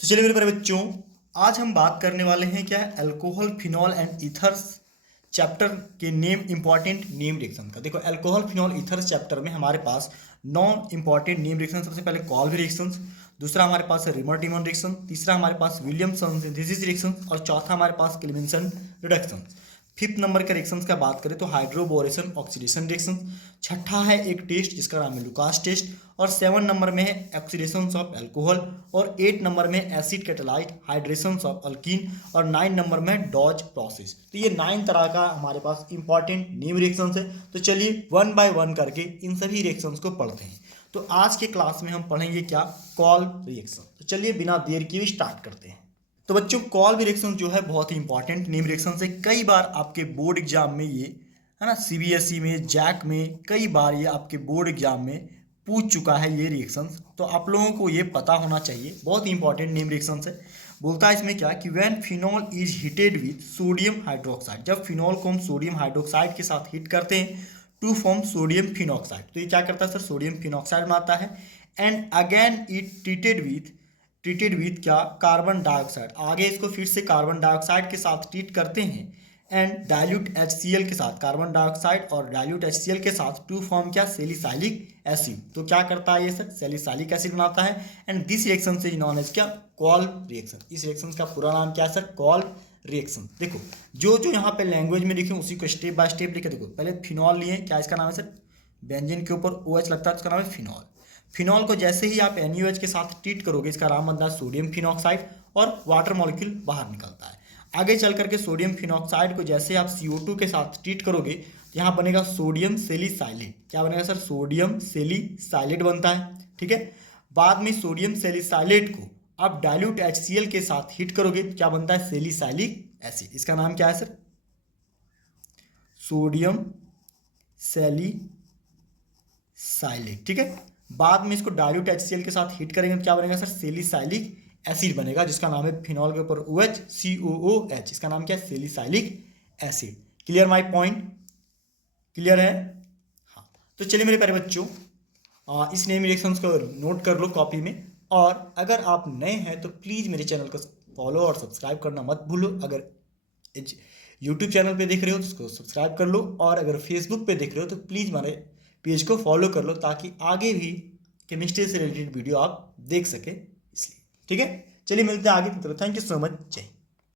तो चलिए मेरे प्यारे बच्चों, आज हम बात करने वाले हैं क्या है alcohol, phenol and ethers chapter के नेम इंपॉर्टेंट नेम रिएक्शन का। देखो अल्कोहल, फिनॉल, ईथर्स चैप्टर में हमारे पास 9 इंपॉर्टेंट नेम रिएक्शन। सबसे पहले कॉल्वी रिएक्शन, दूसरा हमारे पास है रिमर टिमन रिएक्शन, तीसरा हमारे पास विलियमसन सिंथेसिस रिएक्शन और चौथा हमारे पास क्लेमेंसन रिडक्शन। फिफ्थ नंबर के रिएक्शंस का बात करें तो हाइड्रोबोरेशन ऑक्सीडेशन रिएक्शन। छठा है एक टेस्ट जिसका नाम है लुकास टेस्ट और 7 नंबर में है ऑक्सीडेशन ऑफ अल्कोहल और 8 नंबर में एसिड कैटालाइट हाइड्रेशन ऑफ अल्कीन और 9 नंबर में डॉज प्रोसेस। तो ये 9 तरह का हमारे पास इंपॉर्टेंट नेम रिएक्शंस है। तो चलिए वन बाय वन करके इन सभी रिएक्शंस को पढ़ते हैं। तो आज के क्लास में हम पढ़ेंगे क्या, कॉल रिएक्शन। तो चलिए बिना देर किए स्टार्ट करते हैं। तो बच्चों कॉल्वी रिएक्शन जो है बहुत ही इंपॉर्टेंट नेम रिएक्शन है। कई बार आपके बोर्ड एग्जाम में ये है ना, सीबीएसई में, जैक में कई बार ये आपके बोर्ड एग्जाम में पूछ चुका है ये रिएक्शंस। तो आप लोगों को ये पता होना चाहिए, बहुत ही इंपॉर्टेंट नेम रिएक्शन है। बोलता है इसमें क्या कि when phenol is heated with sodium hydroxide, जब फिनॉल को हम सोडियम हाइड्रोक्साइड के साथ हीट करते हैं टू फॉर्म सोडियम फिनॉक्साइड, तो ये क्या करता है सर, सोडियम फिनॉक्साइड बनाता है। And again it treated with क्या, कार्बन डाइऑक्साइड, आगे इसको फिर से कार्बन डाइऑक्साइड के साथ ट्रीट करते हैं एंड डाइल्यूट HCl के साथ, कार्बन डाइऑक्साइड और डाइल्यूट HCl के साथ टू फॉर्म क्या, सैलिसाइलिक एसिड। तो क्या करता है ये सर, सैलिसाइलिक एसिड बनाता है एंड दिस रिएक्शन से नॉन एज क्या, कॉल रिएक्शन। इस रिएक्शन का पूरा नाम क्या है सर, कॉल रिएक्शन। देखो जो जो यहाँ पे लैंग्वेज में लिखे उसी को स्टेप बाय स्टेप लिखे। देखो पहले फिनॉल लिए, क्या इसका नाम है सर, बेंजीन के ऊपर OH लगता है, इसका नाम है फिनॉल। फिनॉल को जैसे ही आप NaOH के साथ ट्रीट करोगे इसका नाम बनता है सोडियम फिनॉक्साइड और वाटर मॉलिक्यूल बाहर निकलता है। आगे चल करके सोडियम फिनॉक्साइड को जैसे आप CO2 के साथ ट्रीट करोगे तो यहाँ बनेगा सोडियम सेलिसाइलेट। क्या बनेगा सर, सोडियम सेलिसाइलेट बनता है। ठीक है, बाद में सोडियम सेलिसाइलेट को आप डाइल्यूट HCl के साथ हीट करोगे तो क्या बनता है, सैलिसाइलिक एसिड। इसका नाम क्या है सर, सोडियम सेलिसाइलेट। ठीक है, बाद में इसको डाइल्यूट HCl के साथ हीट करेंगे तो क्या बनेगा सर, सैलिसाइलिक एसिड बनेगा, जिसका नाम है फिनॉल के ऊपर OH COOH। इसका नाम क्या है, salicylic acid. Clear my point, clear है। हाँ तो चलिए मेरे प्यारे बच्चों, इस नेम रिएक्शंस को नोट कर लो कॉपी में। और अगर आप नए हैं तो प्लीज़ मेरे चैनल को फॉलो और सब्सक्राइब करना मत भूलो। अगर यूट्यूब चैनल पे देख रहे हो तो उसको सब्सक्राइब कर लो और अगर फेसबुक पे देख रहे हो तो प्लीज़ हमारे पेज को फॉलो कर लो ताकि आगे भी केमिस्ट्री से रिलेटेड वीडियो आप देख सकें, इसलिए। ठीक है, चलिए मिलते हैं आगे की तरफ। थैंक यू सो मच, जय हिंद।